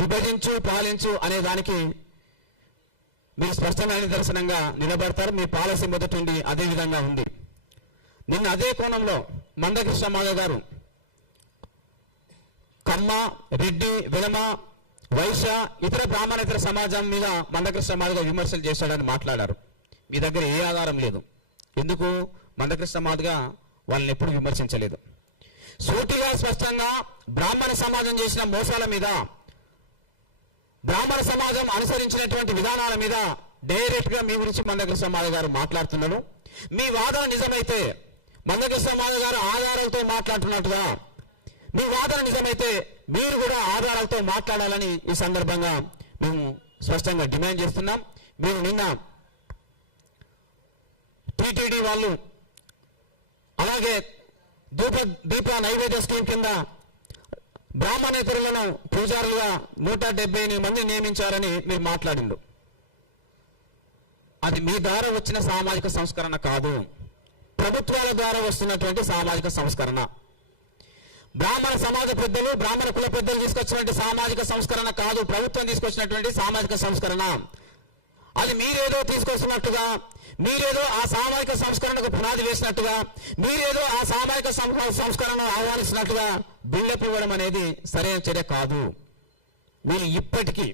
విభజించు పాలించు అనే దానికి మీరు స్పష్టమైన నిదర్శనంగా నిలబడతారు. మీ పాలసీ మొదటి నుండి అదే విధంగా ఉంది. నిన్న అదే కోణంలో మందకృష్ణ మాధవ్ గారు కమ్మ, రెడ్డి, వెలమ, వైశ్య, ఇతర బ్రాహ్మణేతర సమాజం మీద మందకృష్ణ మాధవ్ గారు విమర్శలు చేశాడని మాట్లాడారు. మీ దగ్గర ఏ ఆధారం లేదు. ఎందుకు? మందకృష్ణ మాధవ్ వాళ్ళని ఎప్పుడు విమర్శించలేదు. సూటిగా స్పష్టంగా బ్రాహ్మణ సమాజం చేసిన మోసాల మీద, బ్రాహ్మణ సమాజం అనుసరించినటువంటి విధానాల మీద డైరెక్ట్ గా మీ గురించి మందకృష్ణ మాధవ్ గారు మాట్లాడుతున్నారు. మీ వాదన నిజమైతే, మందకృష్ణ మాధవ్ గారు ఆధారాలతో మాట్లాడుతున్నట్టుగా మీ వాదన నిజమైతే మీరు కూడా ఆధారాలతో మాట్లాడాలని ఈ సందర్భంగా మేము స్పష్టంగా డిమాండ్ చేస్తున్నాం. మేము నిన్న టీటీడీ వాళ్ళు అలాగే దీప నైవేద్య స్కీమ్ కింద బ్రాహ్మణేతరులను పూజారులుగా 178 మంది నియమించారని మీరు మాట్లాడిండు. అది మీ ద్వారా వచ్చిన సామాజిక సంస్కరణ కాదు, ప్రభుత్వాల ద్వారా వస్తున్నటువంటి సామాజిక సంస్కరణ. బ్రాహ్మణ సమాజ పెద్దలు, బ్రాహ్మణ కుల పెద్దలు తీసుకొచ్చినటువంటి సామాజిక సంస్కరణ కాదు, ప్రభుత్వం తీసుకొచ్చినటువంటి సామాజిక సంస్కరణ. అది మీరేదో తీసుకొస్తున్నట్టుగా, మీరేదో ఆ సామాజిక సంస్కరణకు పునాది వేసినట్టుగా, మీరేదో ఆ సామాజిక సంస్కరణను ఆహ్వానిస్తున్నట్టుగా బిల్డప్ ఇవ్వడం అనేది సరైన చర్య కాదు. మీరు ఇప్పటికీ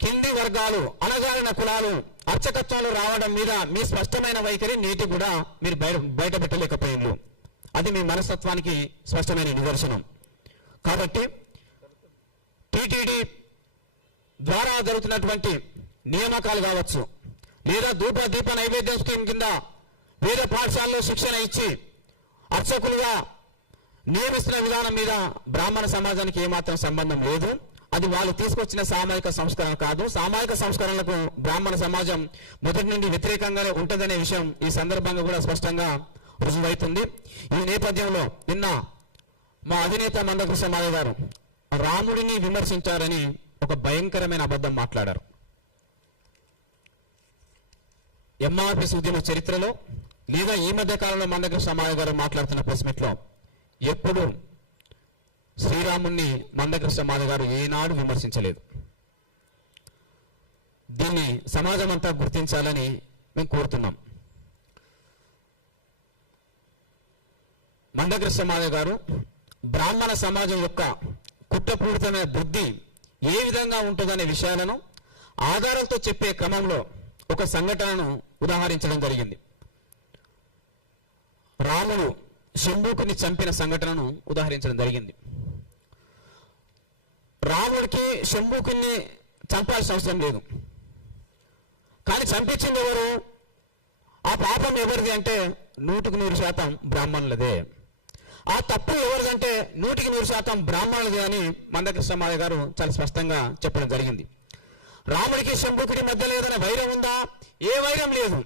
కింది వర్గాలు, అణగారిన కులాలు అర్చకత్వంలో రావడం మీద మీ స్పష్టమైన వైఖరి నేటి కూడా మీరు బయటపెట్టలేకపోయింది. అది మీ మనస్తత్వానికి స్పష్టమైన నిదర్శనం. కాబట్టి టీటీడీ ద్వారా జరుగుతున్నటువంటి నియామకాలు కావచ్చు, లేదా దీప నైవేద్య స్కీమ్ కింద వేద పాఠశాలలో శిక్షణ ఇచ్చి అర్చకులుగా నియమిస్తున్న విధానం మీద బ్రాహ్మణ సమాజానికి ఏమాత్రం సంబంధం లేదు. అది వాళ్ళు తీసుకొచ్చిన సామాజిక సంస్కరణ కాదు. సామాజిక సంస్కరణలకు బ్రాహ్మణ సమాజం మొదటి నుండి వ్యతిరేకంగానే ఉంటుందనే విషయం ఈ సందర్భంగా కూడా స్పష్టంగా రుజువైతుంది. ఈ నేపథ్యంలో నిన్న మా అధినేత మందకృష్ణ మాధవ్ గారు రాముడిని విమర్శించారని ఒక భయంకరమైన అబద్ధం మాట్లాడారు. ఎంఆర్పిఎస్ ఉద్యమ చరిత్రలో లేదా ఈ మధ్య కాలంలో మందకృష్ణ మాధవ్ గారు మాట్లాడుతున్న ప్రెస్ మీట్ లో ఎప్పుడు శ్రీరాముణ్ణి మందకృష్ణ మాధవ్ గారు ఏనాడు విమర్శించలేదు. దీన్ని సమాజం అంతా గుర్తించాలని మేము కోరుతున్నాం. మందకృష్ణ మాధవ్ గారు బ్రాహ్మణ సమాజం యొక్క కుట్రపూరితమైన బుద్ధి ఏ విధంగా ఉంటుందనే విషయాలను ఆధారాలతో చెప్పే క్రమంలో ఒక సంఘటనను ఉదాహరించడం జరిగింది. రాముడు శంభూకుని చంపిన సంఘటనను ఉదాహరించడం జరిగింది. రాముడికి శంభూకుని చంపాల్సిన అవసరం లేదు, కానీ చంపించింది ఎవరు? ఆ పాపం ఎవరిది అంటే 100% బ్రాహ్మణులదే. ఆ తప్పు ఎవరిదంటే 100% బ్రాహ్మణులదే అని మందకృష్ణ మాధవ్ గారు చాలా స్పష్టంగా చెప్పడం జరిగింది. రాముడికి శంభుకుడి మధ్యలో ఏదైనా వైరం ఉందా? ఏ వైరం లేదు.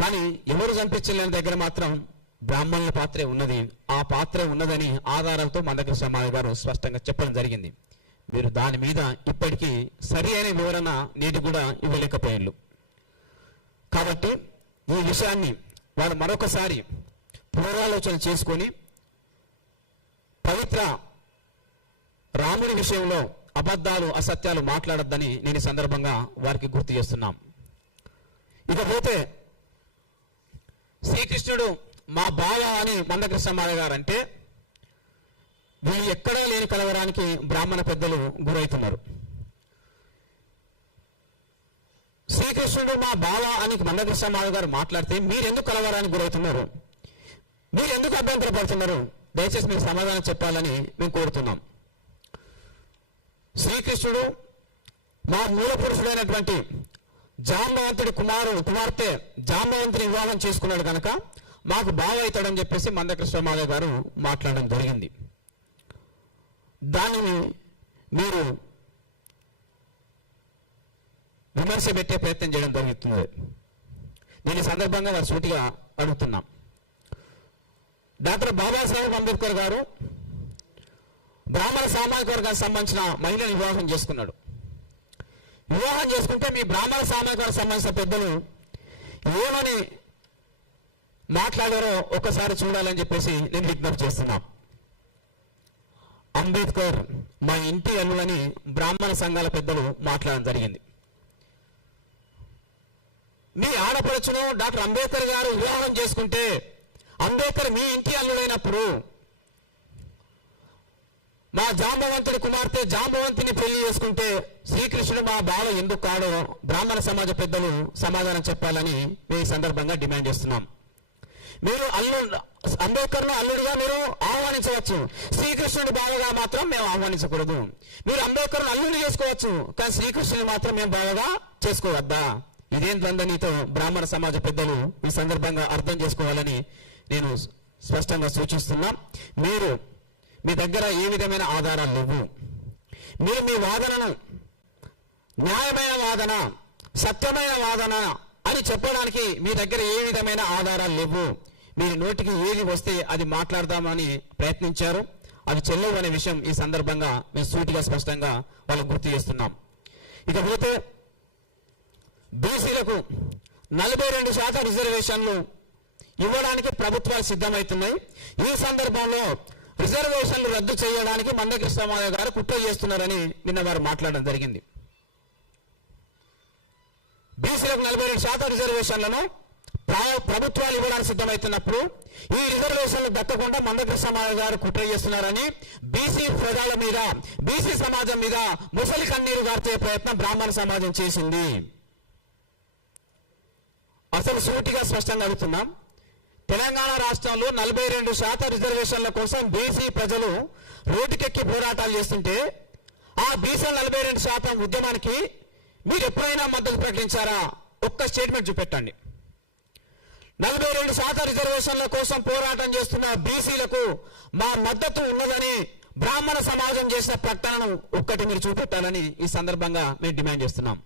కానీ ఎవరు చంపించలేని దగ్గర మాత్రం బ్రాహ్మణుల పాత్రే ఉన్నది. ఆ పాత్ర ఉన్నదని ఆధారాలతో మందకృష్ణ మాధవ్ గారు స్పష్టంగా చెప్పడం జరిగింది. మీరు దాని మీద ఇప్పటికీ సరి అయిన వివరణ నేటి కూడా ఇవ్వలేకపోయారు. కాబట్టి ఈ విషయాన్ని వారు మరొకసారి పునరాలోచన చేసుకొని పవిత్ర రాముడి విషయంలో అబద్ధాలు, అసత్యాలు మాట్లాడొద్దని నేను ఈ సందర్భంగా వారికి గుర్తు చేస్తున్నాం. ఇకపోతే శ్రీకృష్ణుడు మా బావ అని మందకృష్ణ మాధవ్ గారు అంటే వీళ్ళు ఎక్కడా లేని కలవరానికి బ్రాహ్మణ పెద్దలు గురవుతున్నారు. శ్రీకృష్ణుడు మా బావ అని మందకృష్ణ మాధవ్ గారు మాట్లాడితే మీరెందుకు కలవరానికి గురవుతున్నారు? మీరెందుకు అభ్యంతరపడుతున్నారు? దయచేసి మీకు సమాధానం చెప్పాలని మేము కోరుతున్నాం. శ్రీకృష్ణుడు మా మూల పురుషుడైనటువంటి జాంబవంతుడి కుమార్తె జాంబవంతుని వివాహం చేసుకున్నాడు కనుక మాకు బావ అవుతాడని చెప్పేసి మందకృష్ణ మాధవ్ గారు మాట్లాడడం జరిగింది. దానిని మీరు విమర్శ పెట్టే ప్రయత్నం చేయడం జరుగుతుంది. నేను ఈ సందర్భంగా వారు సూటిగా అడుగుతున్నాం. డాక్టర్ బాబాసాహెబ్ అంబేద్కర్ గారు బ్రాహ్మణ సామాజిక వర్గానికి సంబంధించిన మహిళను వివాహం చేసుకున్నాడు. వివాహం చేసుకుంటే మీ బ్రాహ్మణ సామాజిక వర్గానికి సంబంధించిన పెద్దలు ఏమని మాట్లాడారో ఒకసారి చూడాలని చెప్పేసి నేను విజ్ఞప్తి చేస్తున్నాను. అంబేద్కర్ మా ఇంటి అల్లుడని బ్రాహ్మణ సంఘాల పెద్దలు మాట్లాడడం జరిగింది. మీ ఆడపడుచును డాక్టర్ అంబేద్కర్ గారు వివాహం చేసుకుంటే అంబేద్కర్ మీ ఇంటి అల్లుడైనప్పుడు మా జాంబవంతుడి కుమార్తె జాంబవంతిని పెళ్లి చేసుకుంటే శ్రీకృష్ణుడు మా బావ ఎందుకు కాడో బ్రాహ్మణ సమాజ పెద్దలు సమాధానం చెప్పాలని మేము ఈ సందర్భంగా డిమాండ్ చేస్తున్నాం. మీరు అంబేద్కర్ను అల్లుడిగా మీరు ఆహ్వానించవచ్చు, శ్రీకృష్ణుడి బావగా మాత్రం మేము ఆహ్వానించకూడదు. మీరు అంబేద్కర్ను అల్లుడిని చేసుకోవచ్చు, కానీ శ్రీకృష్ణుని మాత్రం మేము బావగా చేసుకోవద్దా? ఇదేం ద్వంద్వనీతో బ్రాహ్మణ సమాజ పెద్దలు ఈ సందర్భంగా అర్థం చేసుకోవాలని నేను స్పష్టంగా సూచిస్తున్నా. మీరు మీ దగ్గర ఏ విధమైన ఆధారాలు లేవు. మీరు మీ వాదనను న్యాయమైన వాదన, సత్యమైన వాదన అని చెప్పడానికి మీ దగ్గర ఏ విధమైన ఆధారాలు లేవు. మీరు నోటికి ఏది వస్తే అది మాట్లాడదామని ప్రయత్నించారు. అవి చెల్లవు అనే విషయం ఈ సందర్భంగా మేము సూటిగా స్పష్టంగా వాళ్ళకు గుర్తు చేస్తున్నాం. ఇకపోతే బీసీలకు 42% రిజర్వేషన్లు ఇవ్వడానికి ప్రభుత్వాలు సిద్ధమవుతున్నాయి. ఈ సందర్భంలో రిజర్వేషన్లు రద్దు చేయడానికి మందకృష్ణమాదేవ్ గారు కుట్ర చేస్తున్నారని నిన్న వారు మాట్లాడడం జరిగింది. బీసీలకు 42% రిజర్వేషన్లను ప్రభుత్వాలు ఇవ్వడానికి సిద్ధమవుతున్నప్పుడు ఈ రిజర్వేషన్లు దక్కకుండా మందకృష్ణమాదేవ్ గారు కుట్ర చేస్తున్నారని బీసీ ప్రజల మీద, బీసీ సమాజం మీద ముసలి కన్నీరు గార్చే ప్రయత్నం బ్రాహ్మణ సమాజం చేసింది. అసలు సూటిగా స్పష్టంగా అడుగుతున్నాం. తెలంగాణ రాష్ట్రంలో 42% రిజర్వేషన్ల కోసం బీసీ ప్రజలు రోడ్డుకెక్కి పోరాటాలు చేస్తుంటే ఆ బీసీ 42% ఉద్యమానికి మీరు ఎప్పుడైనా మద్దతు ప్రకటించారా? ఒక్క స్టేట్మెంట్ చూపెట్టండి. 42% రిజర్వేషన్ల కోసం పోరాటం చేస్తున్న బీసీలకు మా మద్దతు ఉన్నదని బ్రాహ్మణ సమాజం చేసిన ప్రకటనను ఒక్కటి మీరు చూపెట్టాలని ఈ సందర్భంగా మేము డిమాండ్ చేస్తున్నాం.